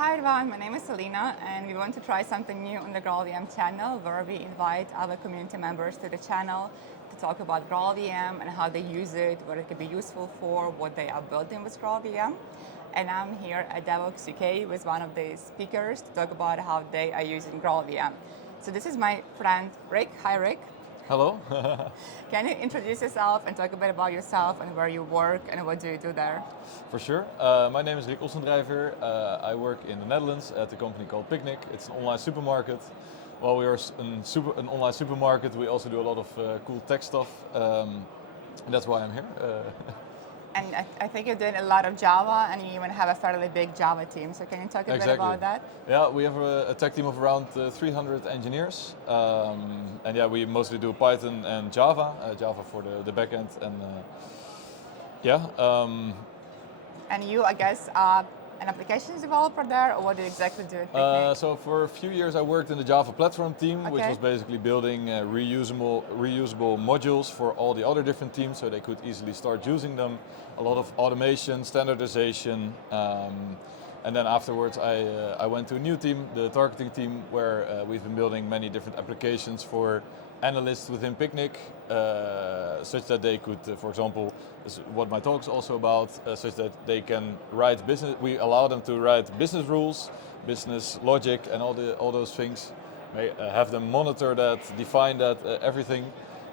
Hi everyone, my name is Selena and we want to try something new on the GraalVM channel where we invite other community members to the channel to talk about GraalVM and how they use it, what it could be useful for, what they are building with GraalVM. And I'm here at DevOps UK with one of the speakers to talk about how they are using GraalVM. So this is my friend Rick. Hi Rick. Hello. Can you introduce yourself and talk a bit about yourself and where you work and what do you do there? For sure. My name is Rick Ossendrijver. I work in the Netherlands at a company called Picnic. It's an online supermarket. While we are an online supermarket, we also do a lot of cool tech stuff. And that's why I'm here. And I think you're doing a lot of Java and you even have a fairly big Java team. So can you talk a bit about that? Yeah, we have a tech team of around 300 engineers. And yeah, we mostly do Python and Java. Java for the backend. And yeah. And you, I guess, are an applications developer there, or what do you exactly do at Picnic? So for a few years I worked in the Java platform team, which was basically building reusable modules for all the other different teams so they could easily start using them. A lot of automation, standardization, and then afterwards I went to a new team, the targeting team, where we've been building many different applications for analysts within Picnic, such that they could, for example, this is what my talk's also about, such that they can write business. We allow them to write business rules, business logic, and all those things. Have them monitor that, define that, everything,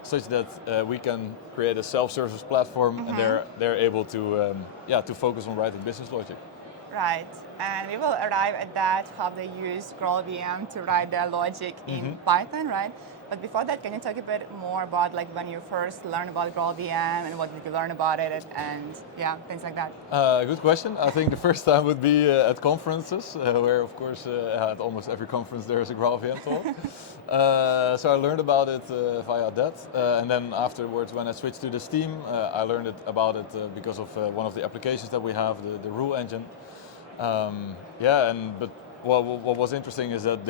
such that we can create a self-service platform, and they're able to to focus on writing business logic. Right, and we will arrive at that, how they use GraalVM to write their logic in Python, right? But before that, can you talk a bit more about like when you first learned about GraalVM and what did you learn about it and yeah, things like that? Good question. I think the first time would be at conferences, where of course at almost every conference there is a GraalVM talk. So I learned about it via that, and then afterwards when I switched to this team, I learned about it because of one of the applications that we have, the rule engine. But what was interesting is that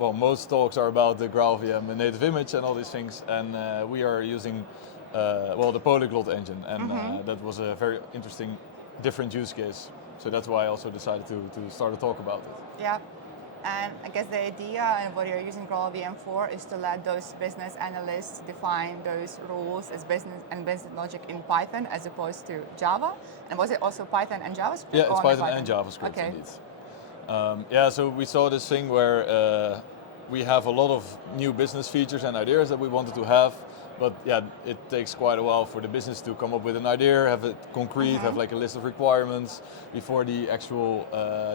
most talks are about the GraalVM and native image and all these things, and we are using the polyglot engine, and that was a very interesting, different use case. So that's why I also decided to start a talk about it. Yeah, and I guess the idea and what you're using GraalVM for is to let those business analysts define those rules as business and business logic in Python as opposed to Java. And was it also Python and JavaScript? Yeah, it's Python and JavaScript indeed. So we saw this thing where we have a lot of new business features and ideas that we wanted to have, but yeah, it takes quite a while for the business to come up with an idea, have it concrete, have like a list of requirements before the actual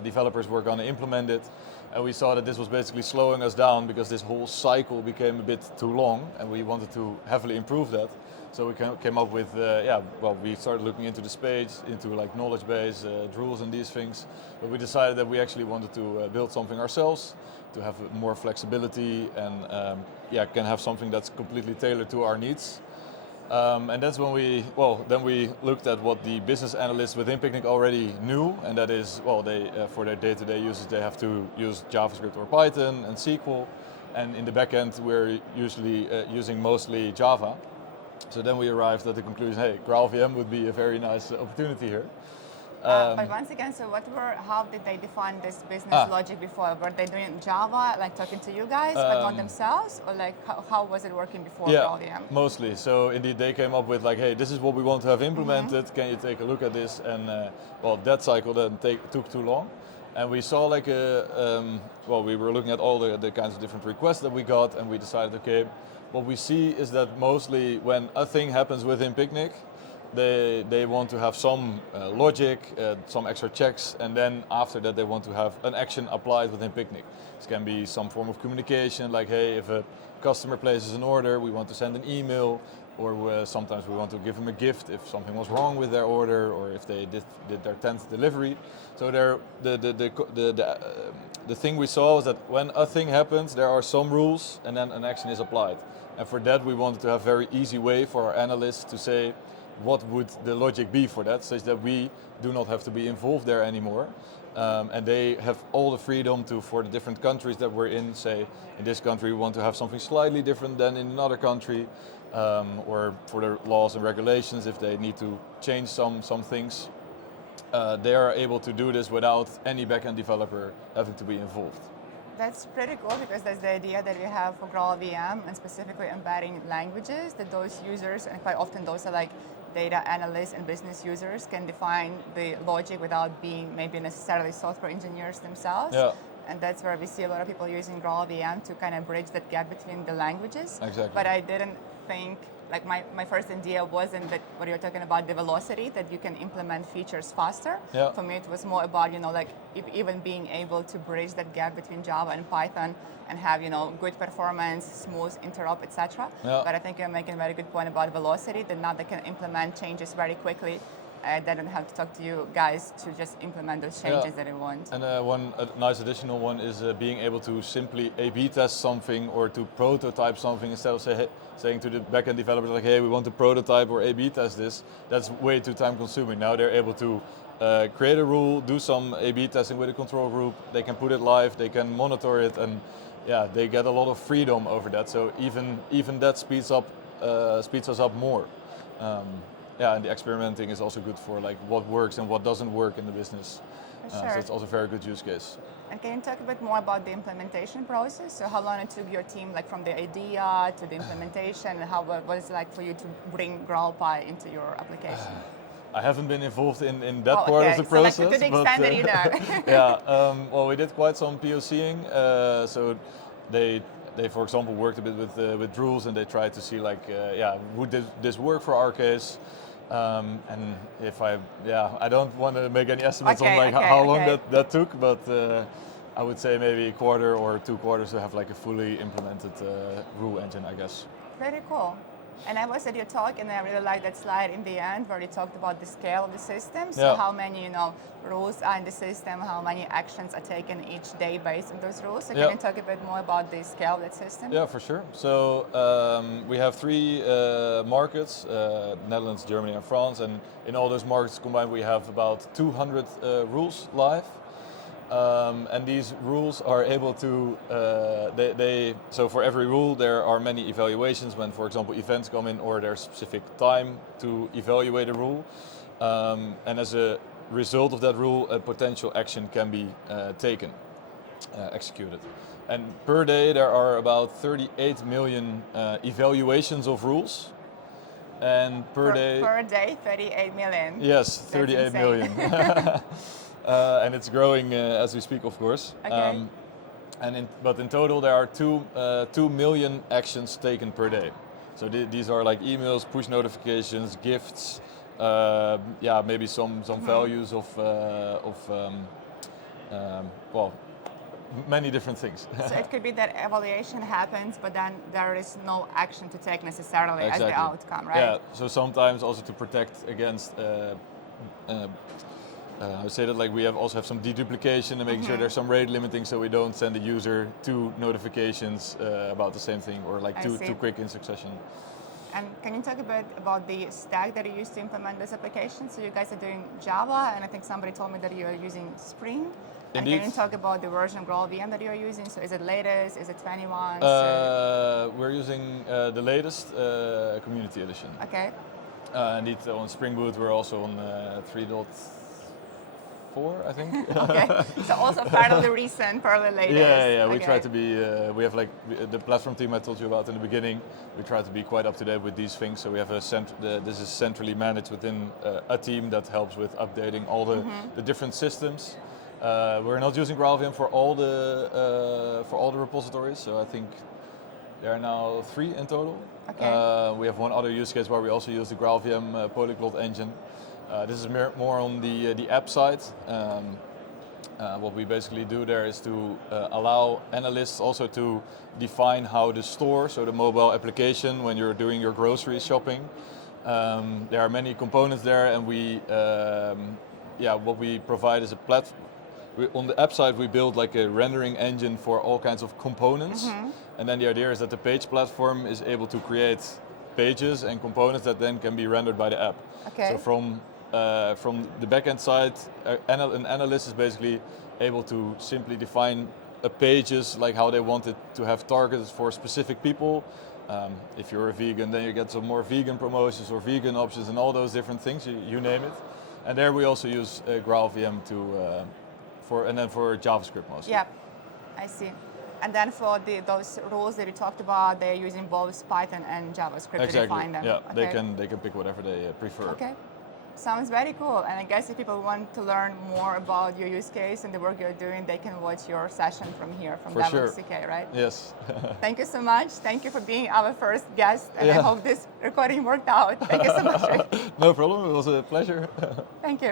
developers were going to implement it. And we saw that this was basically slowing us down because this whole cycle became a bit too long, and we wanted to heavily improve that. So we came up with, we started looking into the space, into like knowledge base, rules and these things. But we decided that we actually wanted to build something ourselves, to have more flexibility and can have something that's completely tailored to our needs. And that's when we looked at what the business analysts within Picnic already knew, and that is, they for their day-to-day uses they have to use JavaScript or Python and SQL, and in the backend we're usually using mostly Java. So then we arrived at the conclusion, hey, GraalVM would be a very nice opportunity here. But once again, so how did they define this business logic before? Were they doing Java, like talking to you guys, but not themselves? Or like how was it working before GraalVM? Mostly. So indeed they came up with like, hey, this is what we want to have implemented. Can you take a look at this? And that cycle then took too long. And we saw like we were looking at all the kinds of different requests that we got, and we decided, okay, what we see is that mostly when a thing happens within Picnic, they want to have some logic, some extra checks, and then after that they want to have an action applied within Picnic. This can be some form of communication, like, hey, if a customer places an order, we want to send an email, or sometimes we want to give them a gift if something was wrong with their order, or if they did their 10th delivery. So the thing we saw is that when a thing happens, there are some rules, and then an action is applied. And for that, we wanted to have a very easy way for our analysts to say, what would the logic be for that, such that we do not have to be involved there anymore. And they have all the freedom for the different countries that we're in, say, in this country we want to have something slightly different than in another country, or for the laws and regulations if they need to change some things. they are able to do this without any backend developer having to be involved. That's pretty cool because that's the idea that we have for GraalVM and specifically embedding languages that those users, and quite often those are like data analysts and business users, can define the logic without being maybe necessarily software engineers themselves. Yeah. And that's where we see a lot of people using GraalVM to kind of bridge that gap between the languages. Exactly. But I didn't think, like my first idea wasn't that what you're talking about, the velocity, that you can implement features faster. Yeah. For me, it was more about, like even being able to bridge that gap between Java and Python and have, good performance, smooth interop, etc. Yeah. But I think you're making a very good point about velocity, that now they can implement changes very quickly. They don't have to talk to you guys to just implement those changes that they want. And a nice additional one is being able to simply A/B test something or to prototype something instead of saying to the backend developers like, hey, we want to prototype or A/B test this. That's way too time consuming. Now they're able to create a rule, do some A/B testing with a control group. They can put it live, they can monitor it, and they get a lot of freedom over that. So even that speeds us up more. And the experimenting is also good for like what works and what doesn't work in the business. Sure. So it's also a very good use case. And can you talk a bit more about the implementation process? So how long it took your team, like from the idea to the implementation, and what is it like for you to bring GraalPy into your application? I haven't been involved in that part of the process. So like to the extent that you know. Well, we did quite some POCing. So they for example worked a bit with rules, and they tried to see like would this work for our case. And if I don't want to make any estimates on how long that took, but I would say maybe a quarter or 2 quarters to have like a fully implemented rule engine, I guess. Very cool. And I was at your talk, and I really liked that slide in the end where you talked about the scale of the system. So how many rules are in the system, how many actions are taken each day based on those rules. So can you talk a bit more about the scale of that system? Yeah, for sure. So we have 3 markets, Netherlands, Germany and France. And in all those markets combined we have about 200 rules live. And these rules are able to, so for every rule there are many evaluations when, for example, events come in or there's specific time to evaluate a rule. And as a result of that rule, a potential action can be taken, executed. And per day there are about 38 million evaluations of rules. And per day, 38 million. Yes, 38 million. And it's growing as we speak, of course. Okay. But in total, there are 2 million actions taken per day. So these are like emails, push notifications, gifts, maybe some values of many different things. So it could be that evaluation happens, but then there is no action to take necessarily as the outcome, right? Yeah. So sometimes also to protect against. I would say that like we also have some deduplication and making sure there's some rate limiting, so we don't send the user 2 notifications about the same thing or like too quick in succession. And can you talk a bit about the stack that you use to implement this application? So you guys are doing Java, and I think somebody told me that you are using Spring. And Indeed. Can you talk about the version of GraalVM that you are using? So is it latest? Is it 21? We're using the latest community edition. Okay. Indeed, on Spring Boot we're also on 3.4, I think. Okay, so also fairly recent, fairly latest. Yeah. We try to be, we have like the platform team I told you about in the beginning. We try to be quite up to date with these things. So we have this is centrally managed within a team that helps with updating all the different systems. We're not using GraalVM for all the repositories. So I think there are now 3 in total. Okay. We have one other use case where we also use the GraalVM polyglot engine. This is more on the app side. What we basically do there is to allow analysts also to define how the store, so the mobile application, when you're doing your grocery shopping, there are many components there, and what we provide is a platform. On the app side, we build like a rendering engine for all kinds of components, and then the idea is that the page platform is able to create pages and components that then can be rendered by the app. Okay. So from the backend side, an analyst is basically able to simply define pages like how they want it to have targets for specific people. If you're a vegan, then you get some more vegan promotions or vegan options and all those different things, you name it. And there we also use GraalVM for JavaScript mostly. Yeah, I see. And then for those rules that you talked about, they're using both Python and JavaScript to define them. Yeah, okay. they can pick whatever they prefer. Okay. Sounds very cool. And I guess if people want to learn more about your use case and the work you're doing, they can watch your session from here, from DevOps.ck, right? Yes. Thank you so much. Thank you for being our first guest. And I hope this recording worked out. Thank you so much, Rick. No problem. It was a pleasure. Thank you.